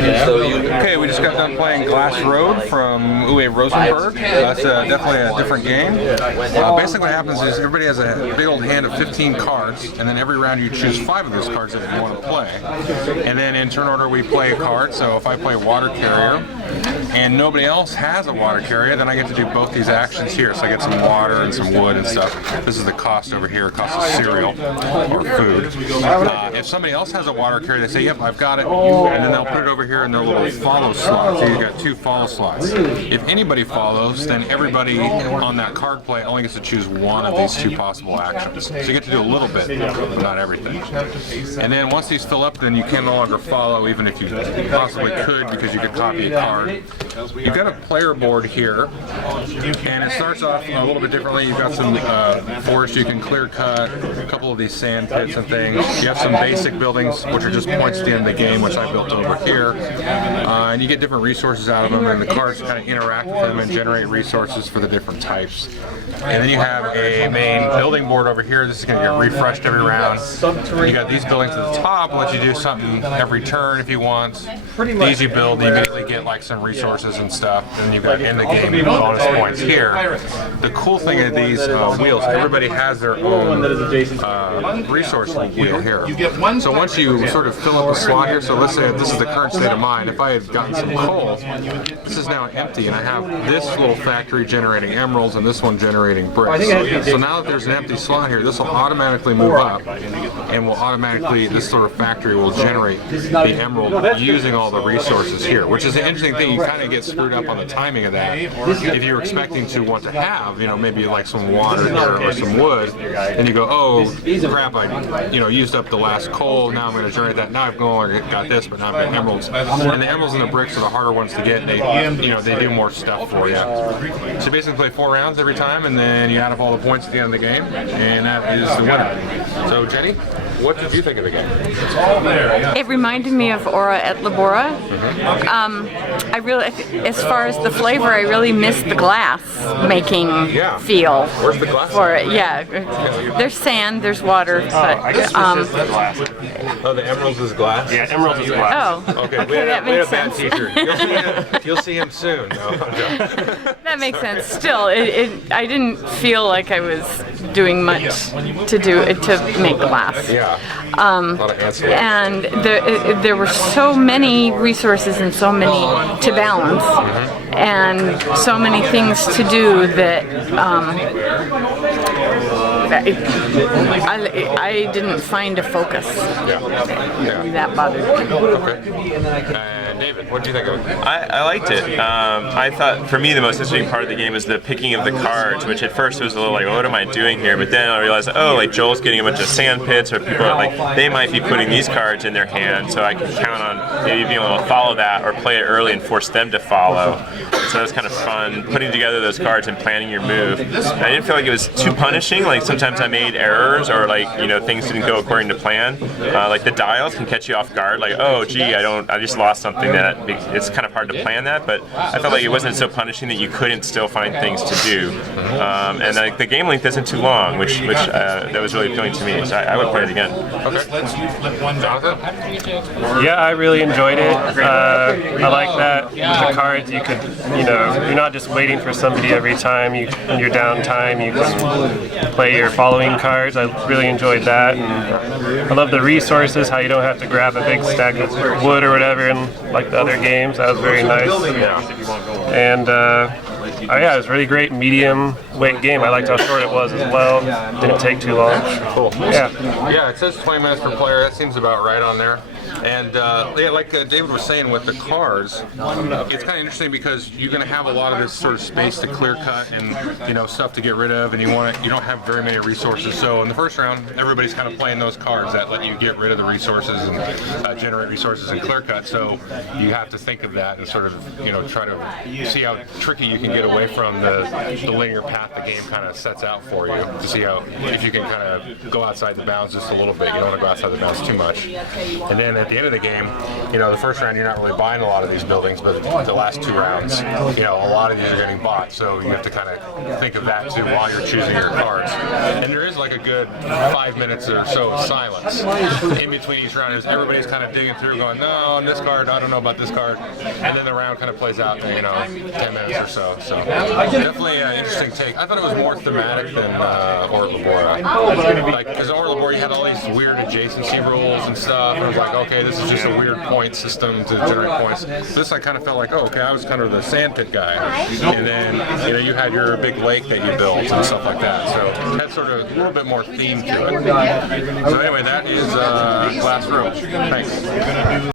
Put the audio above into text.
Okay, we just got done playing Glass Road from Uwe Rosenberg. That's definitely a different game. Basically what happens is everybody has a big old hand of 15 cards, and then every round you choose 5 of those cards that you want to play. And then in turn order we play a card, so if I play Water Carrier, and nobody else has a Water Carrier, then I get to do both these actions here. So I get some water and some wood and stuff. This is the cost over here, cost of cereal or food. If somebody else has a Water Carrier, they say, yep, I've got it, and then they'll put it over here in their little follow slot. So you've got 2 follow slots. If anybody follows, then everybody on that card play only gets to choose one of these 2 possible actions. So you get to do a little bit, but not everything. And then once these fill up, then you can no longer follow, even if you possibly could, because you could copy a card. You've got a player board here, and it starts off a little bit differently. You've got some forest you can clear cut, a couple of these sand pits and things. You have some basic buildings, which are just points at the end of the game, which I built over here. And you get different resources out of them, and the cards kind of interact with them and generate resources for the different types. And then you have a main building board over here. This is going to get refreshed every round. You got these buildings at the top, let you do something every turn if you want. These you build, you immediately get like some resources and stuff. Then you've got in the game bonus points here. The cool thing of these wheels, everybody has their own resource wheel here. So once you sort of fill up a slot here, so let's say this is the current state of mind. If I had gotten some coal, this is now empty, and I have this little factory generating emeralds and this one generating bricks. So now that there's an empty slot here, this will automatically move up, and will automatically, this sort of factory will generate the emerald using all the resources here, which is an interesting thing. You kind of get screwed up on the timing of that. If you're expecting to want to have, maybe like some water here or some wood, and you go, oh crap, I used up the last coal, now I'm going to generate that. Now I've no longer got this, but now I've got emeralds. And the emeralds and the bricks are the harder ones to get. They do more stuff for you. So you basically play 4 rounds every time, and then you add up all the points at the end of the game, and that is the winner. So Jenny, what did you think of the game? It reminded me of Ora et Labora. I really, as far as the flavor, I really missed the glass making feel. Where's the glass? For it, yeah. There's sand, there's water, but Oh, the emeralds is glass? Yeah, emeralds is glass. Oh, okay, that makes sense. You'll see him soon. No, that makes sense. Still, I didn't feel like I was doing much to make glass. Yeah. A lot of ancillary. And there were so many resources and so many to balance, and so many things to do that I didn't find a focus. That bothered me. Okay. David, what do you think of it? I liked it. I thought, for me, the most interesting part of the game was the picking of the cards, which at first was a little like, what am I doing here? But then I realized, oh, like Joel's getting a bunch of sand pits, or people are like, they might be putting these cards in their hand, so I can count on maybe being able to follow that or play it early and force them to follow. So that was kind of fun, putting together those cards and planning your move. I didn't feel like it was too punishing. Like sometimes I made errors, or like things didn't go according to plan. Like the dials can catch you off guard. Like, oh, gee, I just lost something that it's kind of hard to plan that. But I felt like it wasn't so punishing that you couldn't still find things to do. And like the game length isn't too long, which that was really appealing to me. So I would play it again. Okay. Jonathan? Yeah, I really enjoyed it. I like that with the cards you could, you're not just waiting for somebody every time. In your downtime, you can play your following cards. I really enjoyed that. And I love the resources, how you don't have to grab a big stack of wood or whatever in like the other games. That was very nice. And yeah, it was a really great medium weight game. I liked how short it was as well. Didn't take too long. Cool. Yeah, it says 20 minutes per player. That seems about right on there. And like David was saying with the cards, it's kind of interesting because you're going to have a lot of this sort of space to clear cut and stuff to get rid of, and you don't have very many resources. So in the first round, everybody's kind of playing those cards that let you get rid of the resources and generate resources and clear cut. So you have to think of that and sort of try to see how tricky you can get away from the linear path the game kind of sets out for you to see how if you can kind of go outside the bounds just a little bit. You don't want to go outside the bounds too much. And then at the end of the game, the first round you're not really buying a lot of these buildings, but the last 2 rounds, a lot of these are getting bought. So you have to kind of think of that too while you're choosing your cards. And there is like a good 5 minutes or so of silence in between each round. Everybody's kind of digging through, going, no, on this card, I don't know about this card, and then the round kind of plays out in 10 minutes or so. So definitely an interesting take. I thought it was more thematic than Ora Labora. Like, because Ora Labora, you had all these weird adjacency rules and stuff, and it was like, okay, this is just a weird point system to generate points. This I kind of felt like, oh, okay, I was kind of the sandpit guy, and then you had your big lake that you built and stuff like that. So it had sort of a little bit more theme to it. So anyway, that is Glass Road. Thanks.